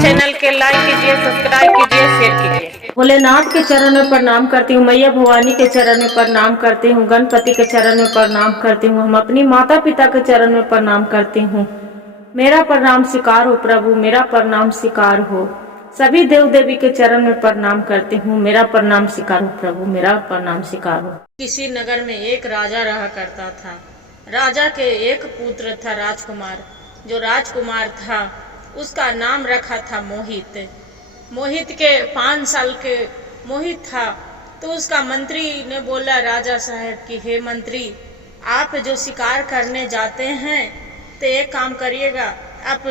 Channel के like कीजिए, subscribe कीजिए, शेयर कीजिए। भोलेनाथ के चरण में प्रणाम करती हूँ, मैया भवानी के चरण में प्रणाम करती हूँ, गणपति के चरण में प्रणाम करती हूँ, हम अपनी माता पिता के चरण में प्रणाम करती हूँ। मेरा प्रणाम स्वीकार हो प्रभु, मेरा प्रणाम स्वीकार हो। सभी देव देवी के चरण में प्रणाम करती हूँ, मेरा प्रणाम स्वीकार हो प्रभु, मेरा प्रणाम स्वीकार हो। किसी नगर में एक राजा रहा करता था। राजा के एक पुत्र था राजकुमार। जो राजकुमार था उसका नाम रखा था मोहित। मोहित के 5 साल के मोहित था तो उसका मंत्री ने बोला राजा साहब कि हे मंत्री, आप जो शिकार करने जाते हैं तो एक काम करिएगा, आप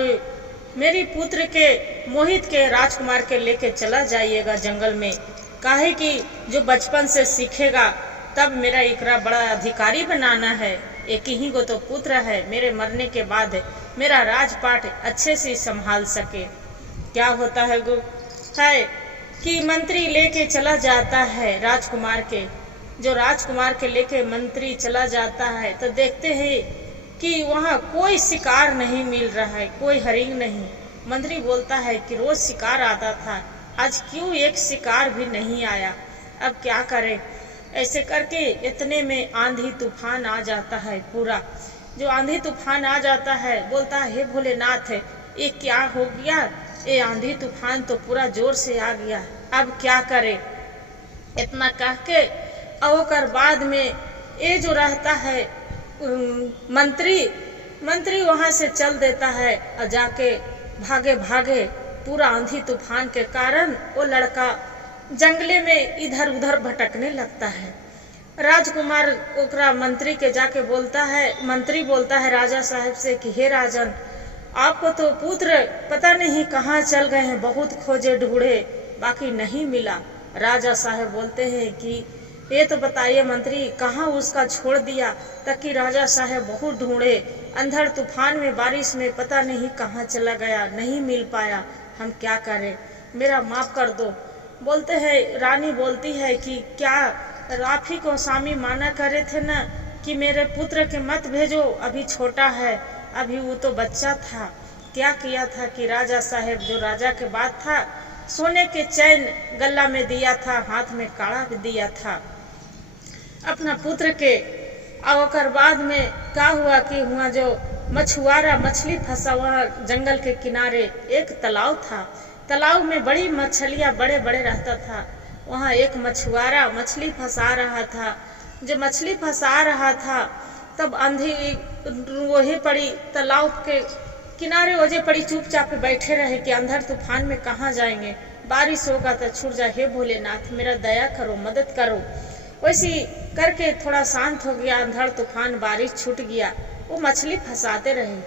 मेरी पुत्र के मोहित के राजकुमार के लेके चला जाइएगा जंगल में। काहे कि जो बचपन से सीखेगा तब मेरा एकरा बड़ा अधिकारी बनाना है। एक ही को तो पुत्र है, मेरे मरने के बाद मेरा राजपाट अच्छे से संभाल सके। क्या होता है कि मंत्री लेके चला जाता है राजकुमार के। जो राजकुमार के लेके मंत्री चला जाता है तो देखते हैं कि वहाँ कोई शिकार नहीं मिल रहा है, कोई हरिण नहीं। मंत्री बोलता है कि रोज शिकार आता था, आज क्यों एक शिकार भी नहीं आया, अब क्या करें। ऐसे करके इतने में आंधी तूफान आ जाता है पूरा। जो आंधी तूफान आ जाता है बोलता है हे भोलेनाथ, ये क्या हो गया, ये आंधी तूफान तो पूरा जोर से आ गया, अब क्या करे। इतना कह के और बाद में ये जो रहता है मंत्री वहां से चल देता है और जाके भागे भागे पूरा आंधी तूफान के कारण वो लड़का जंगले में इधर उधर भटकने लगता है। राजकुमार ओकरा मंत्री के जाके बोलता है, मंत्री बोलता है राजा साहब से कि हे राजन, आपको तो पुत्र पता नहीं कहाँ चल गए हैं, बहुत खोजे ढूंढे बाकी नहीं मिला। राजा साहब बोलते हैं कि ये तो बताइए मंत्री, कहाँ उसका छोड़ दिया, ताकि राजा साहब बहुत ढूंढे, अंधड़ तूफान में बारिश में पता नहीं कहाँ चला गया, नहीं मिल पाया, हम क्या करें, मेरा माफ कर दो। बोलते हैं, रानी बोलती है कि क्या आप ही को स्वामी माना करे थे ना कि मेरे पुत्र के मत भेजो, अभी छोटा है, अभी वो तो बच्चा था। क्या किया था कि राजा साहब जो राजा के बाद था सोने के चैन गला में दिया था, हाथ में काड़ा भी दिया था अपना पुत्र के। और बाद में क्या हुआ कि वहाँ जो मछुआरा मछली फंसा, हुआ जंगल के किनारे एक तालाब था, तालाब में बड़ी मछलियाँ बड़े बड़े रहता था। वहाँ एक मछुआरा मछली फंसा रहा था। जो मछली फंसा रहा था तब आंधी वही पड़ी, तालाब के किनारे वजह पड़ी, चुपचाप बैठे रहे कि अंधड़ तूफान में कहाँ जाएंगे, बारिश होगा तो छूट जाए, हे भोलेनाथ मेरा दया करो, मदद करो। वैसे करके थोड़ा शांत हो गया अंधड़ तूफान, बारिश छूट गया। वो मछली फंसाते रहे।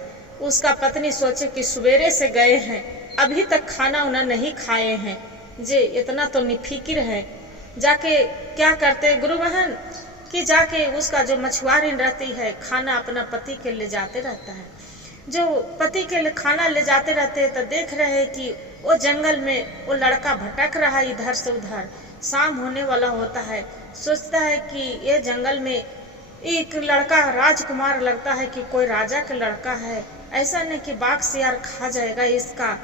उसका पत्नी सोचे कि सवेरे से गए हैं, अभी तक खाना उन्हें नहीं खाए हैं, जे इतना तो निफिकिर है। जाके क्या करते गुरु बहन कि जाके उसका जो मछुआरिन रहती है खाना अपना पति के ले जाते रहता है। जो पति के लिए खाना ले जाते रहते हैं तो देख रहे हैं कि वो जंगल में वो लड़का भटक रहा है इधर से उधर, शाम होने वाला होता है। सोचता है कि ये जंगल में एक लड़का राजकुमार लगता है कि कोई राजा का लड़का है, ऐसा नहीं कि बाघ शेर खा जाएगा इसका।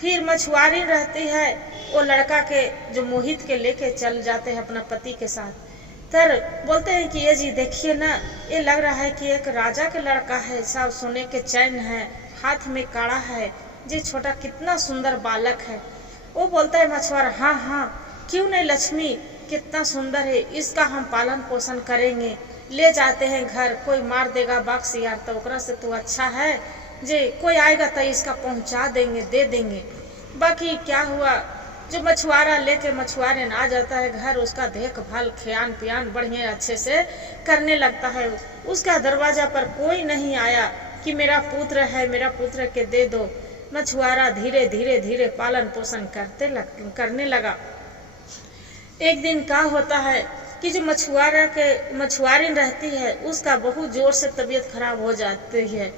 फिर मछुआरी रहती है, वो लड़का के जो मोहित के लेके चल जाते हैं अपना पति के साथ। तर बोलते हैं कि ये जी देखिए ना, ये लग रहा है कि एक राजा का लड़का है, सब सोने के चैन है, हाथ में काड़ा है, जी छोटा कितना सुंदर बालक है। वो बोलता है मछुआरा, हाँ हाँ क्यों नहीं लक्ष्मी, कितना सुंदर है, इसका हम पालन पोषण करेंगे, ले जाते हैं घर, कोई मार देगा बाघ शेर तो ओकरा से तो अच्छा है, जे कोई आएगा तो इसका पहुंचा देंगे, दे देंगे। बाकी क्या हुआ, जो मछुआरा लेके मछुआरे आ जाता है घर, उसका देखभाल खयान पियान बढ़िया अच्छे से करने लगता है। उसका दरवाजा पर कोई नहीं आया कि मेरा पुत्र है, मेरा पुत्र के दे दो। मछुआरा धीरे धीरे धीरे पालन पोषण करने लगा। एक दिन क्या होता है कि जो मछुआरिन रहती है उसका बहुत जोर से तबीयत खराब हो जाती है।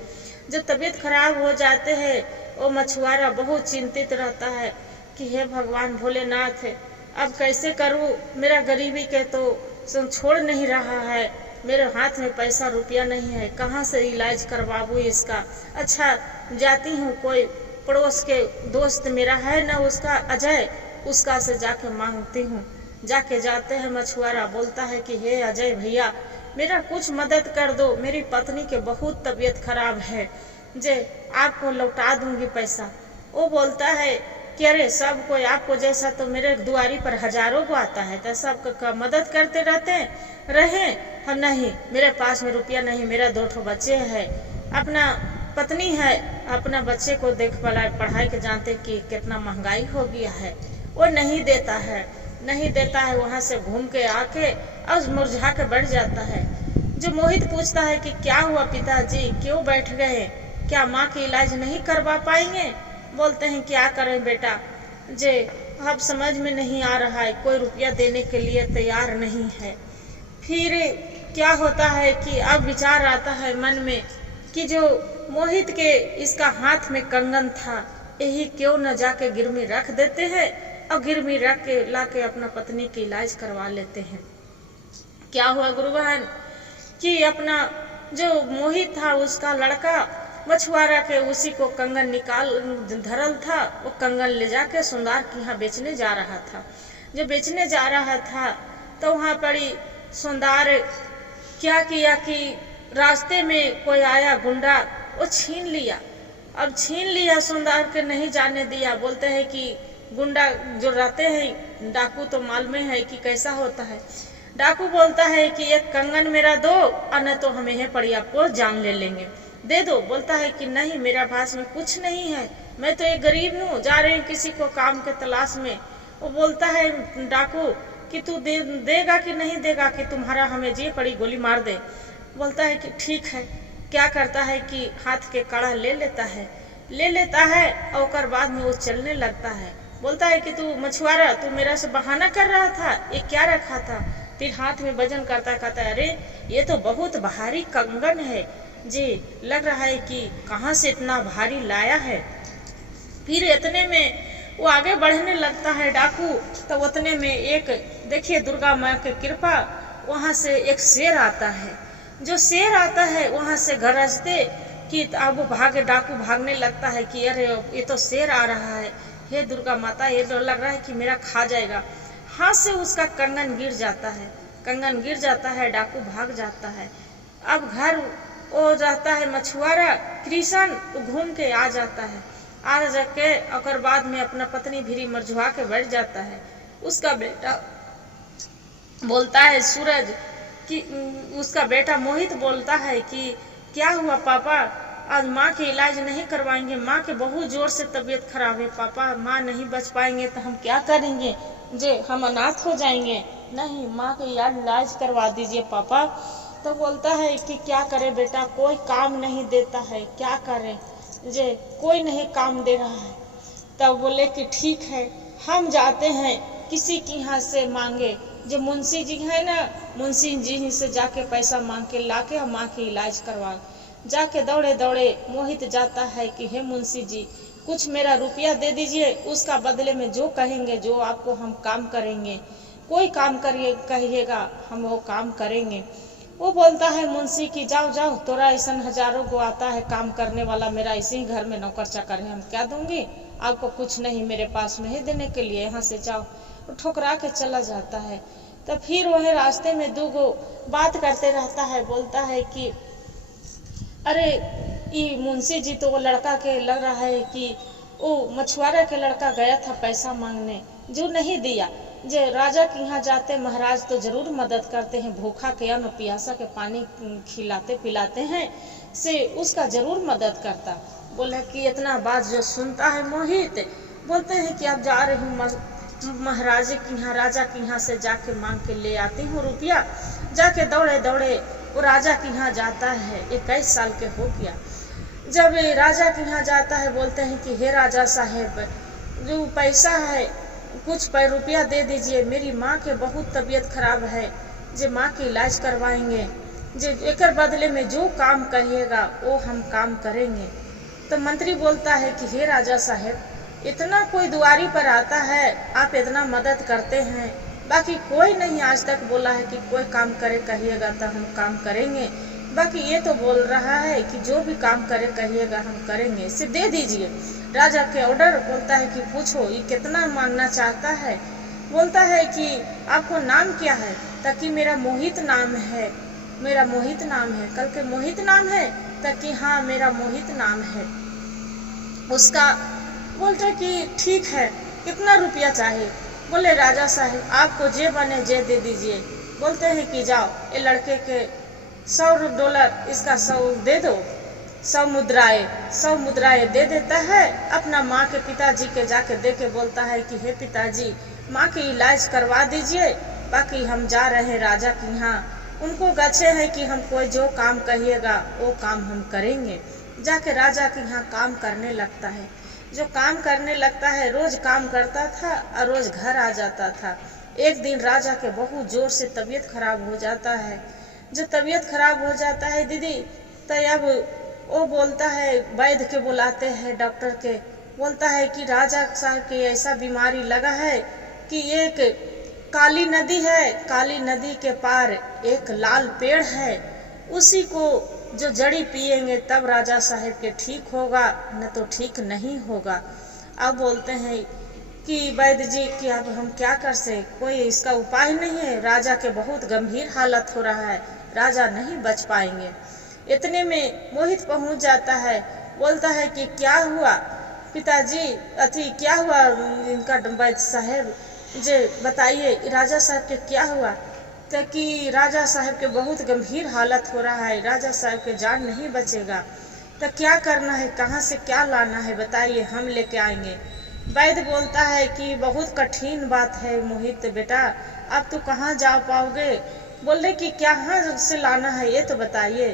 जो तबीयत खराब हो जाते हैं वो मछुआरा बहुत चिंतित रहता है कि हे भगवान भोलेनाथ, अब कैसे करूँ, मेरा गरीबी के तो छोड़ नहीं रहा है, मेरे हाथ में पैसा रुपया नहीं है, कहाँ से इलाज करवाऊँ इसका। अच्छा जाती हूँ, कोई पड़ोस के दोस्त मेरा है ना उसका अजय, उसका से जाके मांगती हूँ। जाते हैं मछुआरा, बोलता है कि हे अजय भैया मेरा कुछ मदद कर दो, मेरी पत्नी के बहुत तबीयत खराब है, जे आपको लौटा दूंगी पैसा। वो बोलता है कि अरे सब कोई आपको जैसा तो मेरे दुआरी पर हजारों को आता है, तो सबका मदद करते रहे हम नहीं, मेरे पास में रुपया नहीं, मेरा 2 बच्चे हैं, अपना पत्नी है, अपना बच्चे को देख पढ़ाई के जानते कि कितना महंगाई हो गया है। वो नहीं देता है, वहाँ से घूम के आके और मुरझा के बैठ जाता है। जो मोहित पूछता है कि क्या हुआ पिताजी, क्यों बैठ गए, क्या माँ की इलाज नहीं करवा पाएंगे। बोलते हैं क्या करें बेटा, जे अब समझ में नहीं आ रहा है, कोई रुपया देने के लिए तैयार नहीं है। फिर क्या होता है कि अब विचार आता है मन में कि जो मोहित के इसका हाथ में कंगन था, यही क्यों न जाके गिरवी रख देते हैं और गिरवी रख के लाके अपना पत्नी की इलाज करवा लेते हैं। क्या हुआ गुरु बहन कि अपना जो मोहित था उसका लड़का मछुआरा के उसी को कंगन निकाल धरल था, वो कंगन ले जाके सुंदर के यहाँ बेचने जा रहा था। जो बेचने जा रहा था तो वहाँ पड़ी सुंदर क्या किया कि रास्ते में कोई आया गुंडा, वो छीन लिया। अब छीन लिया, सुंदर के नहीं जाने दिया। बोलते हैं कि गुंडा जो रहते हैं डाकू तो मालूम है कि कैसा होता है। डाकू बोलता है कि एक कंगन मेरा दो और न तो हम यहीं पड़ी आपको जान ले लेंगे, दे दो। बोलता है कि नहीं मेरा पास में कुछ नहीं है, मैं तो एक गरीब हूँ, जा रहे हैं किसी को काम के तलाश में। वो बोलता है डाकू कि तू देगा कि नहीं देगा, कि तुम्हारा हमें जी पड़ी गोली मार दे। बोलता है कि ठीक है। क्या करता है कि हाथ के कड़ा ले लेता है और बाद में वो चलने लगता है। बोलता है कि तू मछुआरा, तू मेरा से बहाना कर रहा था, ये क्या रखा था। फिर हाथ में वजन करता है, अरे ये तो बहुत भारी कंगन है जी, लग रहा है कि कहाँ से इतना भारी लाया है। फिर इतने में वो आगे बढ़ने लगता है डाकू, तो उतने में एक देखिए दुर्गा माँ की कृपा, वहाँ से एक शेर आता है। जो शेर आता है वहाँ से गरजते कि अब डाकू भागने लगता है कि अरे ये तो शेर आ रहा है, हे दुर्गा माता ये तो लग रहा है कि मेरा खा जाएगा। हाथ से उसका कंगन गिर जाता है, डाकू भाग जाता है। अब घर वो जाता है मछुआरा कृष्ण, तो घूम के आ जाता है, आ जाके और बाद में अपना पत्नी भिरी मरझुआ के बैठ जाता है। उसका बेटा बोलता है सूरज कि उसका बेटा मोहित बोलता है कि क्या हुआ पापा, आज माँ के इलाज नहीं करवाएंगे, माँ के बहुत जोर से तबीयत खराब है पापा, माँ नहीं बच पाएंगे तो हम क्या करेंगे, जे हम अनाथ हो जाएंगे। नहीं माँ के इलाज करवा दीजिए पापा। तो बोलता है कि क्या करे बेटा, कोई काम नहीं देता है, क्या करें, जे कोई नहीं काम दे रहा है। तब बोले कि ठीक है हम जाते हैं किसी के यहाँ से मांगे, जो मुंशी जी है ना, मुंशी जी से जाके पैसा मांग के लाके हम माँ की इलाज करवा। जाके दौड़े मोहित जाता है कि हे मुंशी जी कुछ मेरा रुपया दे दीजिए, उसका बदले में जो कहेंगे जो आपको हम काम करेंगे, कोई काम कहिएगा हम वो काम करेंगे। वो बोलता है मुंशी की जाओ तोरा ऐसा हजारों को आता है काम करने वाला, मेरा इसी घर में नौकर चाकर है, हम क्या दूंगी आपको, कुछ नहीं मेरे पास में है देने के लिए, यहाँ से जाओ। वो ठुकरा के चला जाता है। तो फिर वह रास्ते में दूगो बात करते रहता है। बोलता है कि अरे ये मुंशी जी तो वो लड़का के लग रहा है कि वो मछुआरा के लड़का गया था पैसा मांगने, जो नहीं दिया। जे राजा के यहाँ जाते महाराज तो जरूर मदद करते हैं, भूखा के अन्न प्यासा के पानी खिलाते पिलाते हैं, से उसका जरूर मदद करता। बोले कि इतना बात जो सुनता है मोहित, बोलते हैं कि अब जा रही हूँ महाराज के यहाँ, राजा के यहाँ से जाके मांग के ले आती हूँ रुपया। जाके दौड़े वो राजा के यहाँ जाता है। 21 साल के हो गया। जब राजा के यहाँ जाता है बोलते हैं कि हे राजा साहेब जो पैसा है कुछ रुपया दे दीजिए, मेरी माँ के बहुत तबीयत खराब है, जो माँ की इलाज करवाएंगे, जो एक बदले में जो काम कहिएगा वो हम काम करेंगे। तो मंत्री बोलता है कि हे राजा साहेब इतना कोई दुआरी पर आता है, आप इतना मदद करते हैं, बाकी कोई नहीं आज तक बोला है कि कोई काम करे कहिएगा तो हम काम करेंगे। बाकी ये तो बोल रहा है कि जो भी काम करे कहिएगा हम करेंगे, इसे दे दीजिए। राजा के ऑर्डर बोलता है कि पूछो ये कितना मांगना चाहता है। बोलता है कि आपको नाम क्या है? ताकि मेरा मोहित नाम है, मेरा मोहित नाम है। कल के मोहित नाम है? ताकि हाँ मेरा मोहित नाम है। उसका बोलते कि ठीक है, कितना रुपया चाहिए? बोले राजा साहब आपको जे बने जे दे दीजिए। बोलते हैं कि जाओ ये लड़के के $100 इसका 100 दे दो, 100 मुद्राएं दे देता है। अपना माँ के पिताजी के जाके दे के बोलता है कि हे पिताजी माँ की इलाज करवा दीजिए, बाकी हम जा रहे हैं राजा के यहाँ। उनको गच्छे है कि हम कोई जो काम कहिएगा वो काम हम करेंगे। जाके राजा के यहाँ काम करने लगता है। जो काम करने लगता है रोज काम करता था और रोज घर आ जाता था। एक दिन राजा के बहुत जोर से तबीयत खराब हो जाता है। जो तबीयत खराब हो जाता है दीदी, तो अब वो बोलता है वैद्य के बुलाते हैं, डॉक्टर के। बोलता है कि राजा साहब के ऐसा बीमारी लगा है कि एक काली नदी है, काली नदी के पार एक लाल पेड़ है, उसी को जो जड़ी पिएंगे तब राजा साहब के ठीक होगा, न तो ठीक नहीं होगा। अब बोलते हैं कि वैद्य जी कि अब हम क्या कर से, कोई इसका उपाय नहीं है। राजा के बहुत गंभीर हालत हो रहा है, राजा नहीं बच पाएंगे। इतने में मोहित पहुंच जाता है। बोलता है कि क्या हुआ पिताजी, क्या हुआ इनका वैद्य साहब जे बताइए राजा साहब के क्या हुआ? तो कि राजा साहब के बहुत गंभीर हालत हो रहा है, राजा साहब के जान नहीं बचेगा। तो क्या करना है, कहाँ से क्या लाना है बताइए, हम लेके आएंगे। वैद्य बोलता है कि बहुत कठिन बात है मोहित बेटा, अब तो कहाँ जा पाओगे? बोले कि कहाँ से लाना है ये तो बताइए।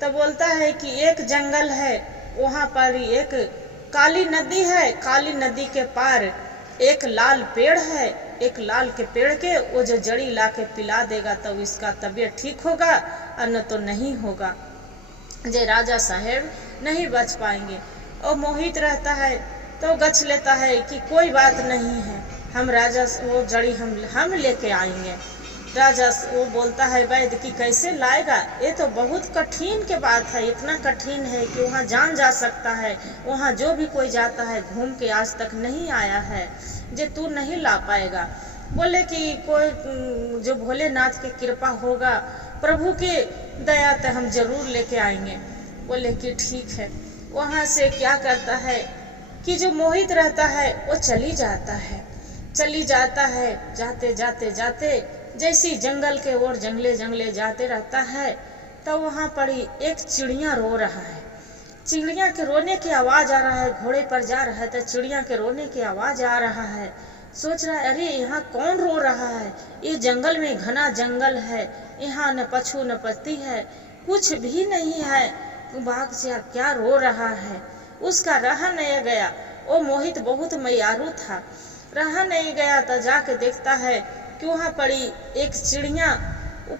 तो बोलता है कि एक जंगल है, वहाँ पर एक काली नदी है, काली नदी के पार एक लाल पेड़ है, एक लाल के पेड़ के वो जो जड़ी ला के पिला देगा तो इसका तबीयत ठीक होगा और न तो नहीं होगा। जे राजा साहब नहीं बच पाएंगे। और मोहित रहता है तो गछ लेता है कि कोई बात नहीं है, हम राजा वो जड़ी हम लेके आएंगे। राजा वो बोलता है वैद्य कि कैसे लाएगा? ये तो बहुत कठिन के बात है, इतना कठिन है कि वहाँ जान जा सकता है। वहाँ जो भी कोई जाता है घूम के आज तक नहीं आया है, जे तू नहीं ला पाएगा। बोले कि कोई जो भोलेनाथ की कृपा होगा, प्रभु की दया तो हम जरूर लेके आएंगे। बोले कि ठीक है। वहाँ से क्या करता है कि जो मोहित रहता है वो चली जाता है। जाते जाते जाते जैसी जंगल के ओर जंगले जाते रहता है तो वहाँ पर एक चिड़िया रो रहा है। चिड़िया के रोने की आवाज आ रहा है, घोड़े पर जा रहा है तो चिड़िया के रोने की आवाज आ रहा है। सोच रहा है अरे यहाँ कौन रो रहा है? ये जंगल में घना जंगल है, यहाँ न पशु न पत्ती है, कुछ भी नहीं है, बाघ से क्या रो रहा है? उसका रहा नहीं गया। वो मोहित बहुत मयारू था, रहा नहीं गया तो जाके देखता है कि वहाँ पड़ी एक चिड़िया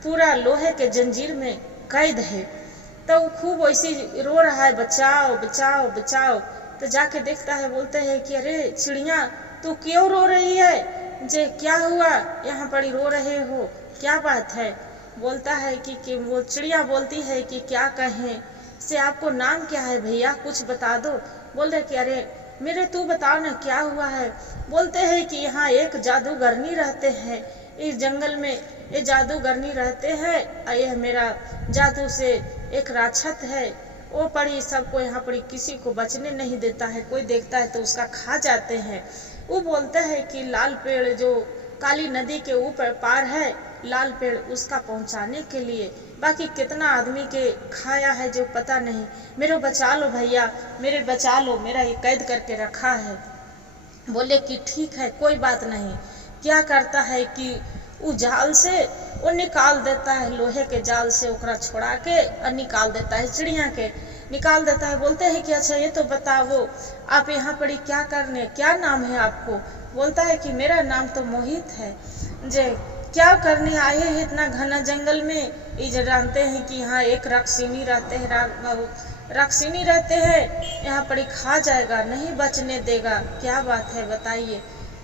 पूरा लोहे के जंजीर में कैद है। तो वो खूब वैसी रो रहा है, बचाओ बचाओ बचाओ। तो जाके देखता है, बोलते हैं कि अरे चिड़िया तू क्यों रो रही है? जे क्या हुआ, यहाँ पड़ी रो रहे हो, क्या बात है? बोलता है कि वो चिड़िया बोलती है कि क्या कहें से, आपको नाम क्या है भैया, कुछ बता दो। बोल रहे कि अरे मेरे तू बताओ ना क्या हुआ है। बोलते हैं कि यहाँ एक जादूगरनी रहते हैं, इस जंगल में ये जादूगरनी रहते हैं, यह मेरा जादू से एक राक्षस है, वो पड़ी सबको यहाँ पड़ी किसी को बचने नहीं देता है, कोई देखता है तो उसका खा जाते हैं। वो बोलते हैं कि लाल पेड़ जो काली नदी के ऊपर पार है, लाल पेड़ उसका पहुंचाने के लिए, बाकी कितना आदमी के खाया है जो पता नहीं, मेरे बचा लो भैया, मेरे बचा लो, मेरा ये कैद करके रखा है। बोले कि ठीक है कोई बात नहीं। क्या करता है कि वो जाल से वो निकाल देता है, लोहे के जाल से ओकरा छोड़ा के और निकाल देता है, चिड़िया के निकाल देता है। बोलते हैं कि अच्छा ये तो बताओ आप यहाँ पड़ी क्या करने, क्या नाम है आपको? बोलता है कि मेरा नाम तो मोहित है। जे क्या करने आए हैं इतना घना जंगल में? ये जानते हैं कि यहाँ एक राक्षिनी रहते हैं, राक्षिनी रहते हैं, यहाँ पड़ी खा जाएगा, नहीं बचने देगा, क्या बात है बताइए।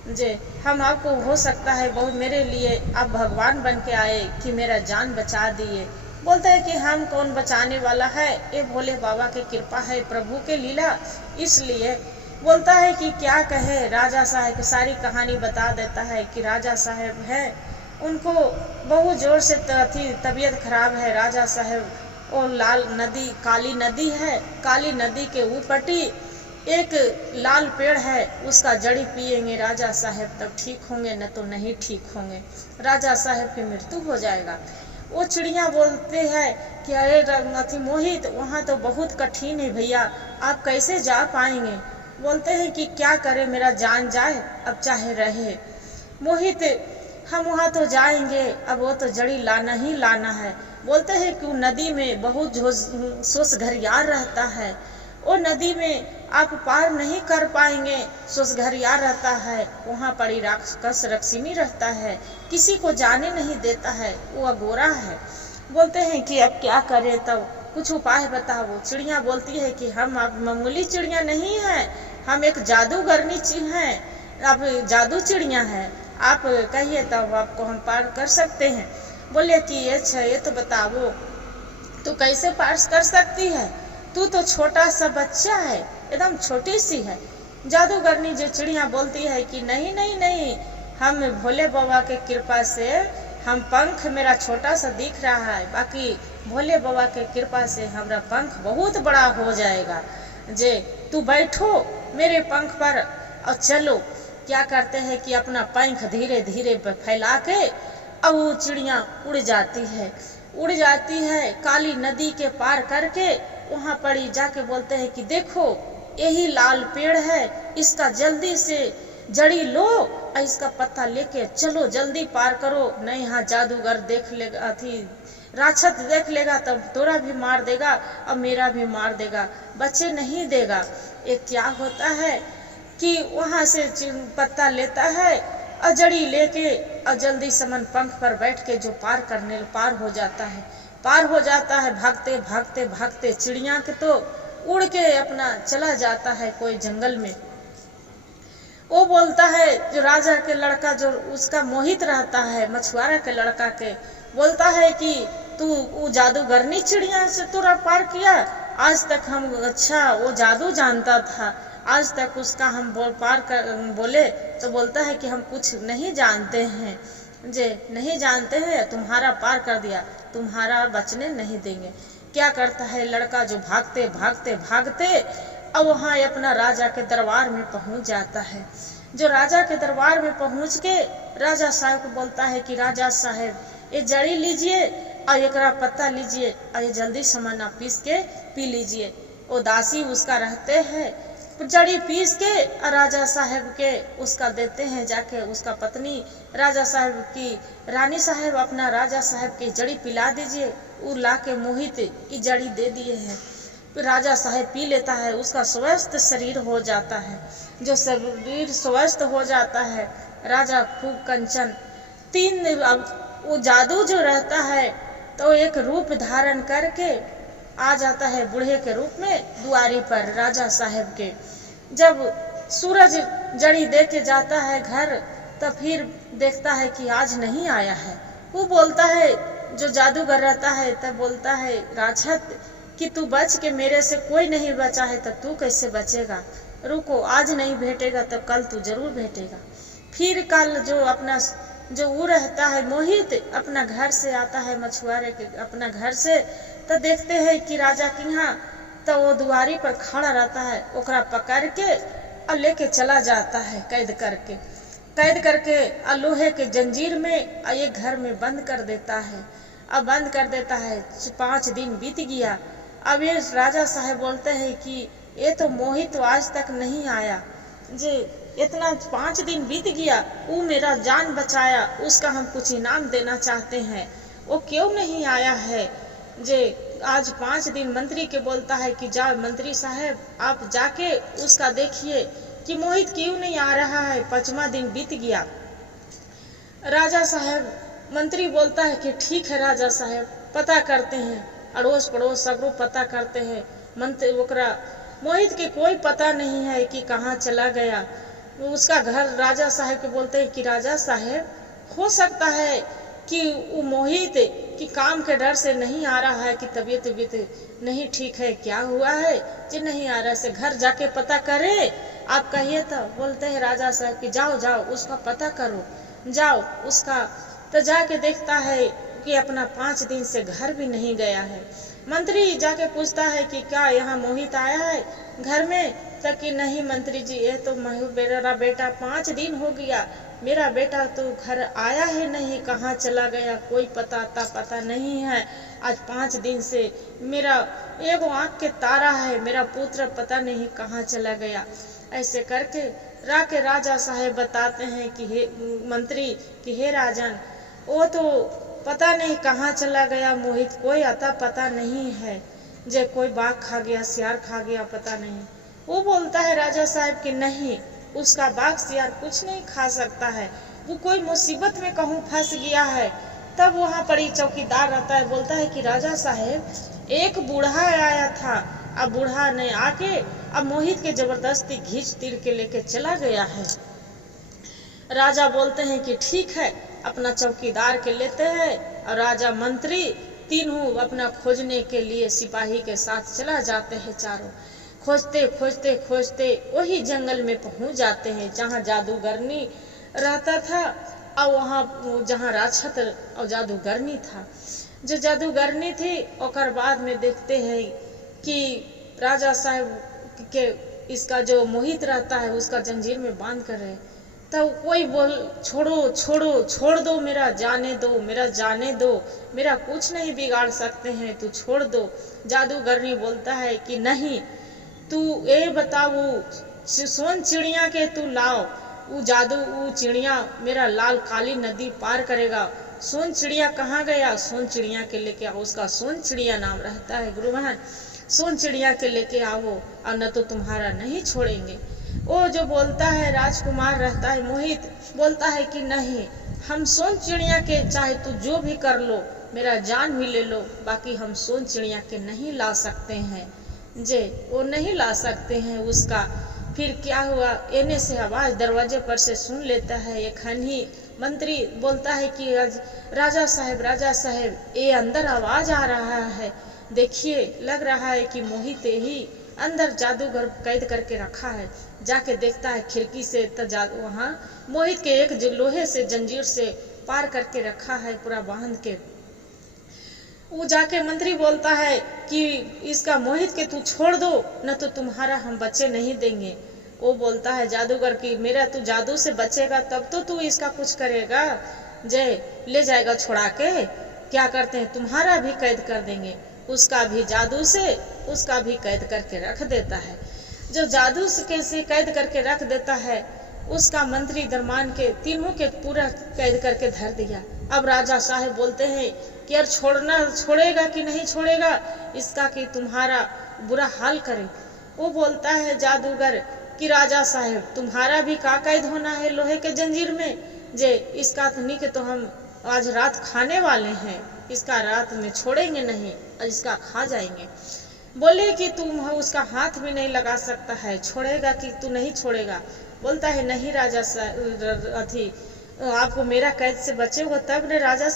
जे हम आपको हो सकता है बहुत मेरे लिए आप भगवान बन के आए कि मेरा जान बचा दिए। बोलता है कि हम कौन बचाने वाला है, ये भोले बाबा की कृपा है, प्रभु के लीला। इसलिए बोलता है कि क्या कहे, राजा साहब की सारी कहानी बता देता है कि राजा साहब है, उनको बहुत जोर से तबीयत खराब है। राजा साहब और लाल नदी, काली नदी है, काली नदी के ऊपटी एक लाल पेड़ है, उसका जड़ी पिएंगे राजा साहब तब ठीक होंगे, न तो नहीं ठीक होंगे, राजा साहब की मृत्यु हो जाएगा। वो चिड़िया बोलते हैं कि अरे रघुनाथी मोहित, वहाँ तो बहुत कठिन है भैया, आप कैसे जा पाएंगे। बोलते हैं कि क्या करे, मेरा जान जाए अब चाहे रहे। मोहित, हम वहाँ तो जाएंगे, अब वो तो जड़ी लाना ही लाना है। बोलते हैं कि नदी में बहुत सोस घरियार रहता है, वो नदी में आप पार नहीं कर पाएंगे, सोस घरियार रहता है, वहाँ पड़ी राक्षस रक्षिणी रहता है, किसी को जाने नहीं देता है, वो अगोरा है। बोलते हैं कि अब क्या करें, तब कुछ उपाय बताओ। चिड़िया बोलती है कि हम अब मामूली चिड़िया नहीं है, हम एक जादूगरनी हैं, अब जादू चिड़िया है, आप कहिए तब आपको हम पार कर सकते हैं। बोले कि ये तो बताओ, तू कैसे पार कर सकती है, तू तो छोटा सा बच्चा है, एकदम छोटी सी है। जादूगरनी जो चिड़िया बोलती है कि नहीं नहीं नहीं, हम भोले बाबा के कृपा से हम पंख मेरा छोटा सा दिख रहा है, बाकी भोले बाबा के कृपा से हमारा पंख बहुत बड़ा हो जाएगा। जे तू बैठो मेरे पंख पर और चलो। क्या करते हैं कि अपना पंख धीरे धीरे फैला के अब वो चिड़िया उड़ जाती है काली नदी के पार करके, वहाँ पड़ी जाके बोलते हैं कि देखो यही लाल पेड़ है, इसका जल्दी से जड़ी लो और इसका पत्ता लेके चलो, जल्दी पार करो, नहीं यहाँ जादूगर देख लेगा, राक्षस देख लेगा तब तोरा भी मार देगा और मेरा भी मार देगा, बच्चे नहीं देगा। एक क्या होता है कि वहाँ से पत्ता लेता है और जड़ी लेके और जल्दी समन पंख पर बैठ के जो पार हो जाता है, भागते भागते भागते चिड़िया के तो उड़ के अपना चला जाता है कोई जंगल में। वो बोलता है जो राजा के लड़का जो उसका मोहित रहता है, मछुआरा के लड़का के, बोलता है कि तू वो जादूगरनी चिड़िया से तोरा पार किया, आज तक हम अच्छा वो जादू जानता था, आज तक उसका हम बोले तो बोलता है कि हम कुछ नहीं जानते हैं, जे नहीं जानते हैं, तुम्हारा पार कर दिया, तुम्हारा बचने नहीं देंगे। क्या करता है लड़का जो भागते भागते भागते अब वहाँ अपना राजा के दरबार में पहुँच जाता है। जो राजा के दरबार में पहुँच के राजा साहब को बोलता है कि राजा साहब ये जड़ी लीजिए और एकरा पत्ता लीजिए और ये जल्दी सामान आप पीस के पी लीजिए। वो दासी उसका रहते हैं, जड़ी पीस के और राजा साहब के उसका देते हैं, जाके उसका पत्नी राजा साहब की रानी साहब अपना राजा साहब की जड़ी पिला दीजिए, वो ला के मोहित ये जड़ी दे दिए हैं। फिर राजा साहब पी लेता है, उसका स्वस्थ शरीर हो जाता है। जो शरीर स्वस्थ हो जाता है, राजा खूब कंचन अब वो जादू जो रहता है तो एक रूप धारण करके आ जाता है बूढ़े के रूप में दुआरी पर राजा साहब के। जब सूरज जड़ी दे के जाता है घर, तो फिर देखता है कि आज नहीं आया है। वो बोलता है जो जादूगर रहता है, तब बोलता है राक्षस कि तू बच के मेरे से कोई नहीं बचा है, तो तू कैसे बचेगा, रुको आज नहीं भेटेगा तो कल तू जरूर भेटेगा। फिर कल जो वो रहता है मोहित अपना घर से आता है, मछुआरे के अपना घर से, तो देखते हैं कि राजा के यहाँ तो वो दुआरी पर खड़ा रहता है, ओकरा पकड़ के और लेके चला जाता है कैद करके और लोहे के जंजीर में और ये घर में बंद कर देता है। अब बंद कर देता है, 5 दिन बीत गया। अब ये राजा साहब बोलते हैं कि ये तो मोहित तो आज तक नहीं आया, जे इतना 5 दिन बीत गया, वो मेरा जान बचाया, उसका हम कुछ इनाम देना चाहते हैं, वो क्यों नहीं आया है। जे आज 5 दिन मंत्री के बोलता है कि जा मंत्री साहब आप जाके उसका देखिए कि मोहित क्यों नहीं आ रहा है, 5वां दिन बीत गया। राजा साहब मंत्री बोलता है कि ठीक है राजा साहब, पता करते हैं, अड़ोस पड़ोस सबको पता करते हैं। मंत्री ओकरा मोहित के कोई पता नहीं है कि कहाँ चला गया। उसका घर राजा साहब के बोलते हैं कि राजा साहब, हो सकता है कि वो मोहित कि काम के डर से नहीं आ रहा है, कि तबीयत नहीं ठीक है, क्या हुआ है जो नहीं आ रहा है, घर जाके पता करे, आप कहिए तो। बोलते हैं राजा साहब कि जाओ जाओ उसका पता करो, जाओ उसका। तो जाके देखता है कि अपना 5 दिन से घर भी नहीं गया है। मंत्री जाके पूछता है कि क्या यहाँ मोहित आया है घर में, तक कि नहीं मंत्री जी, ये तो मेरा बेटा 5 दिन हो गया, मेरा बेटा तो घर आया ही नहीं, कहाँ चला गया कोई पता नहीं है। आज 5 दिन से मेरा एगो आँख के तारा है, मेरा पुत्र पता नहीं कहाँ चला गया। ऐसे करके राजा साहेब बताते हैं कि हे मंत्री कि हे राजन, वो तो पता नहीं कहाँ चला गया मोहित, कोई अता पता नहीं है, जे कोई बाघ खा गया, सियार खा गया, पता नहीं। वो बोलता है राजा साहब कि नहीं, उसका बाघ सियार कुछ नहीं खा सकता है, वो कोई मुसीबत में कहूँ फंस गया है। तब वहाँ पर ही चौकीदार रहता है, बोलता है कि राजा साहब एक बूढ़ा आया था, अब बूढ़ा ने आके अब मोहित के जबरदस्ती घींच तीर के लेके चला गया है। राजा बोलते हैं कि ठीक है, अपना चौकीदार के लेते हैं और राजा मंत्री तीनों अपना खोजने के लिए सिपाही के साथ चला जाते हैं। चारों खोजते खोजते खोजते वही जंगल में पहुंच जाते हैं जहाँ जादूगरनी रहता था, और वहाँ जहाँ राक्षस और जादूगरनी था। जो जादूगरनी थी और बाद में देखते हैं कि राजा साहब के इसका जो मोहित रहता है उसका जंजीर में बांध कर रहे, तब कोई बोल छोड़ो छोड़ो, छोड़ दो, मेरा जाने दो, मेरा जाने दो, मेरा कुछ नहीं बिगाड़ सकते हैं, तू छोड़ दो। जादूगरनी बोलता है कि नहीं, तू ये बताओ सोन चिड़िया के तू लाओ, वो जादू वो चिड़िया मेरा लाल काली नदी पार करेगा। सोन चिड़िया कहाँ गया, सोन चिड़िया के लेके आओ, उसका सोन चिड़िया नाम रहता है गुरु महान, सोन चिड़िया के लेके आओ और न तो तुम्हारा नहीं छोड़ेंगे। वो जो बोलता है राजकुमार रहता है मोहित, बोलता है कि नहीं, हम सोन चिड़िया के चाहे तू जो भी कर लो, मेरा जान भी ले लो, बाकी हम सोन चिड़िया के नहीं ला सकते हैं, जे वो नहीं ला सकते हैं उसका। फिर क्या हुआ, एने से आवाज दरवाजे पर से सुन लेता है एक खनही मंत्री, बोलता है कि राजा साहब ये अंदर आवाज आ रहा है, देखिए लग रहा है कि मोहित ही अंदर जादूगर कैद करके रखा है। जाके देखता है खिड़की से, तो वहाँ मोहित के एक लोहे से जंजीर से पार करके रखा है पूरा बांध के। वो जाके मंत्री बोलता है कि इसका मोहित के तू छोड़ दो, न तो तुम्हारा हम बच्चे नहीं देंगे। वो बोलता है जादूगर की मेरा तू जादू से बचेगा तब तो तू इसका कुछ करेगा, जय ले जाएगा छुड़ा के, क्या करते हैं तुम्हारा भी कैद कर देंगे। उसका भी जादू से उसका भी कैद करके रख देता है। जो जादू से कैद करके रख देता है उसका मंत्री दरमान के तीनों के पूरा कैद करके धर दिया। अब राजा साहब बोलते हैं कि यार छोड़ेगा कि नहीं छोड़ेगा इसका, कि तुम्हारा बुरा हाल करे। वो बोलता है जादूगर कि राजा साहब तुम्हारा भी का कैद होना है लोहे के जंजीर में, जे इसका के तो हम आज रात खाने वाले हैं, इसका रात में छोड़ेंगे नहीं और इसका खा जाएंगे। बोले कि तुम उसका हाथ भी नहीं लगा सकता है, छोड़ेगा कि तू नहीं छोड़ेगा। बोलता है नहीं राजा आपको मेरा कैद से बचे हो तब ने राजा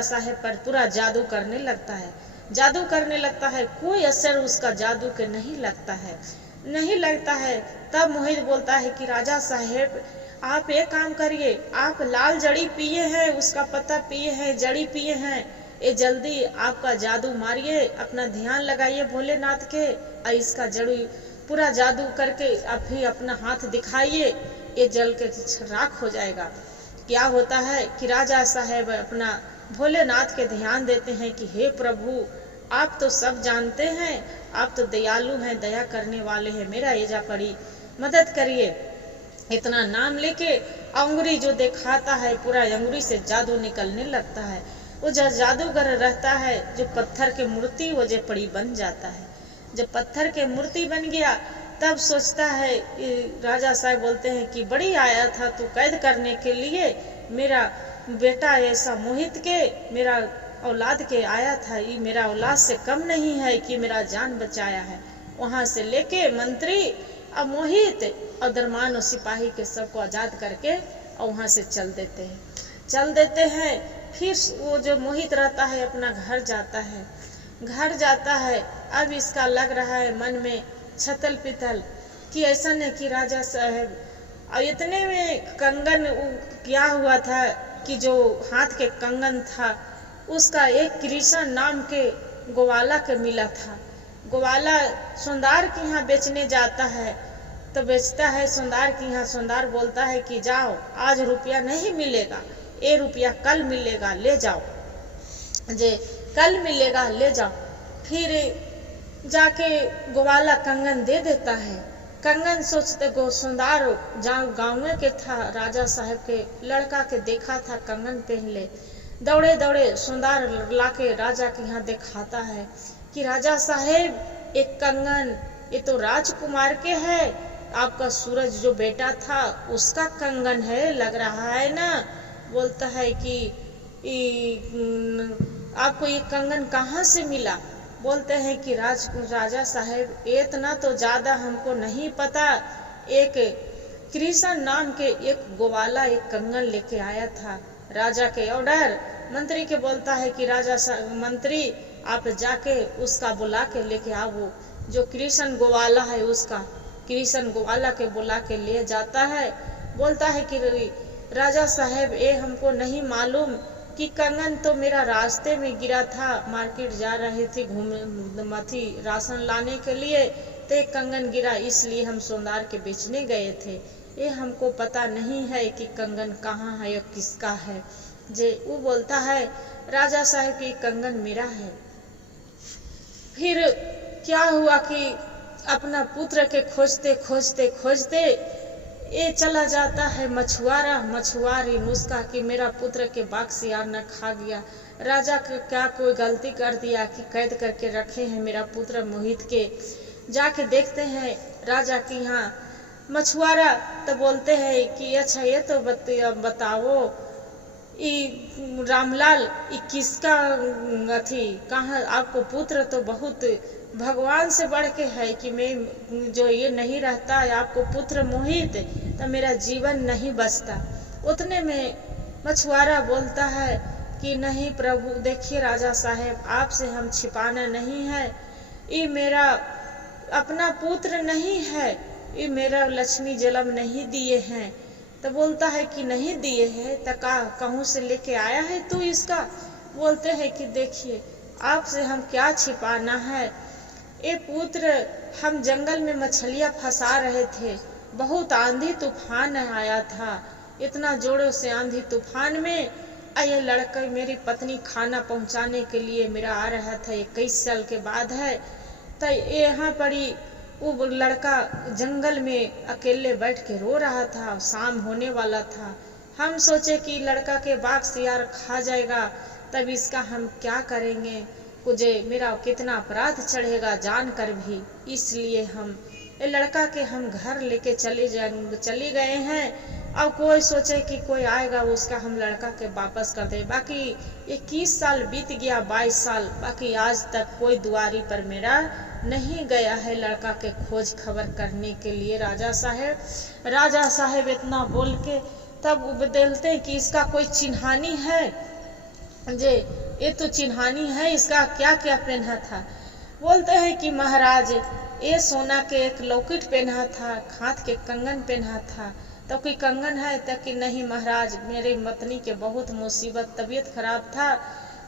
साहब पर पूरा जादू करने लगता है, कोई असर उसका जादू के नहीं लगता है। तब मोहित बोलता है कि राजा साहब आप एक काम करिए, आप लाल जड़ी पिए हैं, उसका पत्ता पिए हैं, जड़ी पिए हैं, ये जल्दी आपका जादू मारिए, अपना ध्यान लगाइए भोलेनाथ के, और इसका जड़ी पूरा जादू करके आप ही अपना हाथ दिखाइए, ये जल के राख हो जाएगा। क्या होता है कि राजा साहब अपना भोलेनाथ के ध्यान देते हैं कि हे प्रभु आप तो सब जानते हैं, आप तो दयालु हैं, दया करने वाले हैं, मेरा एजा पड़ी मदद करिए। इतना नाम लेके अंगुरी जो दिखाता है पूरा अंगुरी से जादू निकलने लगता है। वो जो जादूगर रहता है जो पत्थर के मूर्ति वो जो पड़ी बन जाता है। जब पत्थर के मूर्ति बन गया तब सोचता है राजा साहब बोलते हैं कि बड़ी आया था तू कैद करने के लिए, मेरा बेटा ऐसा मोहित के मेरा औलाद के आया था, ये मेरा औलाद से कम नहीं है कि मेरा जान बचाया है। वहाँ से लेके मंत्री अब मोहित और दरमान और सिपाही के सबको आज़ाद करके और वहाँ से चल देते हैं। फिर वो जो मोहित रहता है अपना घर जाता है। अब इसका लग रहा है मन में छतल पितल कि ऐसा नहीं कि राजा साहब, और इतने में कंगन क्या हुआ था कि जो हाथ के कंगन था उसका एक कृष्ण नाम के ग्वाला के मिला था। ग्वाला सुंदर के यहाँ बेचने जाता है तो बेचता है सुंदर के यहाँ। सुंदर बोलता है कि जाओ, आज रुपया नहीं मिलेगा, ये रुपया कल मिलेगा, ले जाओ, कल मिलेगा, ले जाओ। फिर जाके ग्वाला कंगन दे देता है। कंगन सोचते सुंदर गाँव में के था, राजा साहब के लड़का के देखा था कंगन पहन ले, दौड़े दौड़े सुंदर लाके राजा के यहाँ दिखाता है कि राजा साहब एक कंगन, ये तो राजकुमार के है, आपका सूरज जो बेटा था उसका कंगन है, लग रहा है ना। बोलता है कि आपको ये कंगन कहाँ से मिला? बोलते हैं कि राजा साहब इतना तो ज़्यादा हमको नहीं पता, एक कृष्ण नाम के एक ग्वाला एक कंगन लेके आया था, राजा के ऑर्डर। मंत्री के बोलता है कि मंत्री आप जाके उसका बुला के लेके आओ, जो कृष्ण ग्वाला है उसका कृष्ण ग्वाला के बुला के ले जाता है। बोलता है कि राजा साहब ये हमको नहीं मालूम कि कंगन तो मेरा रास्ते में गिरा था, मार्केट जा रहे थे घूमने राशन लाने के लिए, तो एक कंगन गिरा, इसलिए हम सोनार के बेचने गए थे, ये हमको पता नहीं है कि कंगन कहाँ है और किसका है। वो बोलता है राजा साहब की कंगन मेरा है। फिर क्या हुआ कि अपना पुत्र के खोजते खोजते खोजते ये चला जाता है मछुआरी नुस्खा कि मेरा पुत्र के बाघ शियार न खा गया। राजा का क्या कोई गलती कर दिया कि कैद करके रखे हैं मेरा पुत्र मोहित के। जाके देखते हैं राजा के यहाँ मछुआरा, तो बोलते हैं कि अच्छा ये तो बताओ रामलाल ये किसका कहाँ, आपको पुत्र तो बहुत भगवान से बढ़ के है कि मैं जो ये नहीं रहता है आपको पुत्र मोहित, तो मेरा जीवन नहीं बचता। उतने में मछुआरा बोलता है कि नहीं प्रभु, देखिए राजा साहब आपसे हम छिपाना नहीं है, ये मेरा अपना पुत्र नहीं है, ये मेरा लक्ष्मी जन्म नहीं दिए हैं। तो बोलता है कि नहीं दिए हैं, तो कहूँ से लेके आया है तू इसका? बोलते हैं कि देखिए आपसे हम क्या छिपाना है, ये पुत्र हम जंगल में मछलियाँ फंसा रहे थे, बहुत आंधी तूफान आया था, इतना जोरों से आंधी तूफान में ये लड़का मेरी पत्नी खाना पहुंचाने के लिए मेरा आ रहा था, 21 साल के बाद है। तो यहाँ पर ही वो लड़का जंगल में अकेले बैठ के रो रहा था, शाम होने वाला था। हम सोचे कि लड़का के बाघ शियार खा जाएगा, तब इसका हम क्या करेंगे, मुझे मेरा कितना अपराध चढ़ेगा जानकर भी, इसलिए हम ये लड़का के हम घर लेके चले गए हैं। अब कोई सोचे कि कोई आएगा उसका हम लड़का के वापस कर दे। बाकी 21 साल बीत गया, 22 साल, बाकी आज तक कोई दुआरी पर मेरा नहीं गया है लड़का के खोज खबर करने के लिए। राजा साहब इतना बोल के तब बदलते हैं कि इसका कोई चिन्हानी है, ये तो चिन्हानी है, इसका क्या क्या पहना था। बोलते हैं कि महाराज ये सोना के एक लॉकेट पहना था, हाथ के कंगन पहना था। तो कोई कंगन है? तो कि नहीं महाराज, मेरी पत्नी के बहुत मुसीबत, तबीयत खराब था,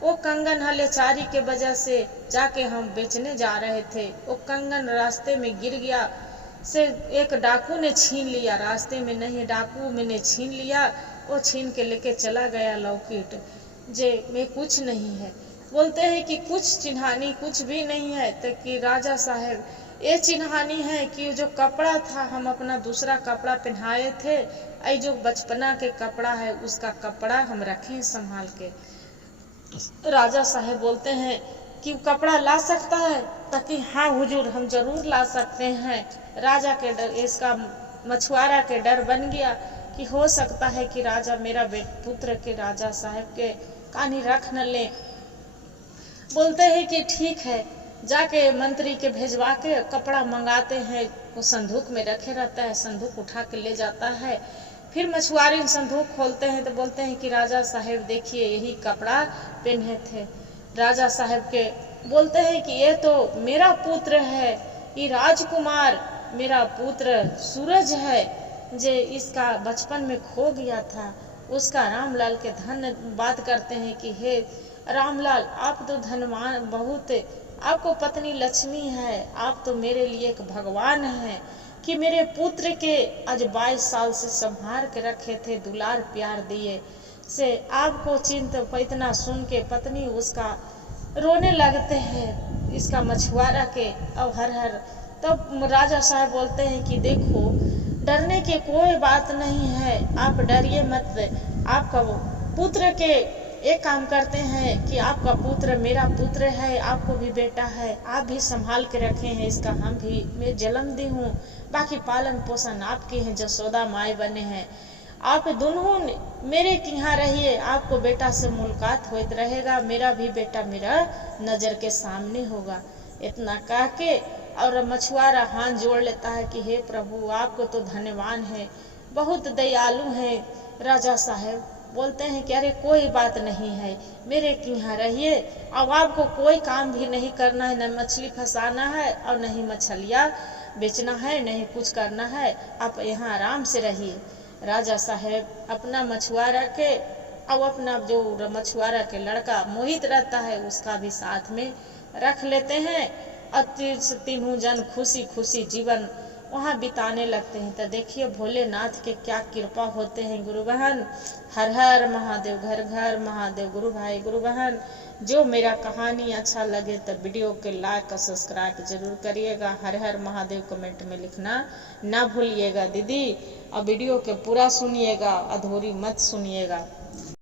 वो कंगन हलेचारी के वजह से जाके हम बेचने जा रहे थे, वो कंगन रास्ते में गिर गया, से एक डाकू ने छीन लिया, रास्ते में नहीं डाकू मैंने छीन लिया, वो छीन के लेके चला गया लॉकेट, में कुछ नहीं है। बोलते हैं कि कुछ चिन्हानी कुछ भी नहीं है। तो कि राजा साहब ये चिन्हानी है कि जो कपड़ा था हम अपना दूसरा कपड़ा पहनाए थे, ऐ जो बचपना के कपड़ा है उसका कपड़ा हम रखें संभाल के। राजा साहब बोलते हैं कि कपड़ा ला सकता है? ताकि हाँ हुजूर हम जरूर ला सकते हैं। राजा के डर, इसका मछुआरा के डर बन गया कि हो सकता है कि राजा मेरा पुत्र के राजा साहब के कहानी रख न ले। बोलते हैं कि ठीक है, जाके मंत्री के भेजवा के कपड़ा मंगाते हैं वो संदूक में रखे रहता है, संदूक उठा के ले जाता है। फिर मछुआरे संदूक खोलते हैं तो बोलते हैं कि राजा साहब देखिए यही कपड़ा पहने थे। राजा साहब के बोलते हैं कि ये तो मेरा पुत्र है, ये राजकुमार मेरा पुत्र सूरज है, जे इसका बचपन में खो गया था। उसका रामलाल के धन्यवाद करते हैं कि हे रामलाल, आप तो धनवान बहुत, आपको पत्नी लक्ष्मी है, आप तो मेरे लिए एक भगवान हैं कि मेरे पुत्र के आज 22 साल से संभाल के रखे थे, दुलार प्यार दिए से आपको चिंता इतना सुन के पत्नी उसका रोने लगते हैं, इसका मछुआरा के। अब हर तब राजा साहब बोलते हैं कि देखो डरने की कोई बात नहीं है, आप डरिए मत। आपका पुत्र के एक काम करते हैं कि आपका पुत्र मेरा पुत्र है, आपको भी बेटा है, आप भी संभाल के रखे हैं इसका, हम भी मैं जन्म दी हूँ, बाकी पालन पोषण आपके हैं, जसोदा माए बने हैं। आप दोनों मेरे के यहाँ रहिए, आपको बेटा से मुलाकात होते रहेगा, मेरा भी बेटा मेरा नजर के सामने होगा। इतना कह के और मछुआरा हाथ जोड़ लेता है कि हे प्रभु, आपको तो धन्यवान है, बहुत दयालु है। राजा साहब बोलते हैं कि अरे कोई बात नहीं है, मेरे के यहाँ रहिए, अब आपको कोई काम भी नहीं करना है, न मछली फंसाना है और नहीं मछलियाँ बेचना है, नहीं कुछ करना है, आप यहाँ आराम से रहिए। राजा साहब अपना मछुआरा के और अपना जो मछुआरा के लड़का मोहित रहता है उसका भी साथ में रख लेते हैं और तीनों जन खुशी खुशी जीवन वहाँ बिताने लगते हैं। तो देखिए भोलेनाथ के क्या कृपा होते हैं गुरु बहन। हर हर महादेव, घर घर महादेव। गुरु भाई गुरु बहन, जो मेरा कहानी अच्छा लगे तो वीडियो के लाइक और सब्सक्राइब जरूर करिएगा। हर हर महादेव कमेंट में लिखना ना भूलिएगा दीदी, और वीडियो के पूरा सुनिएगा, अधूरी मत सुनिएगा।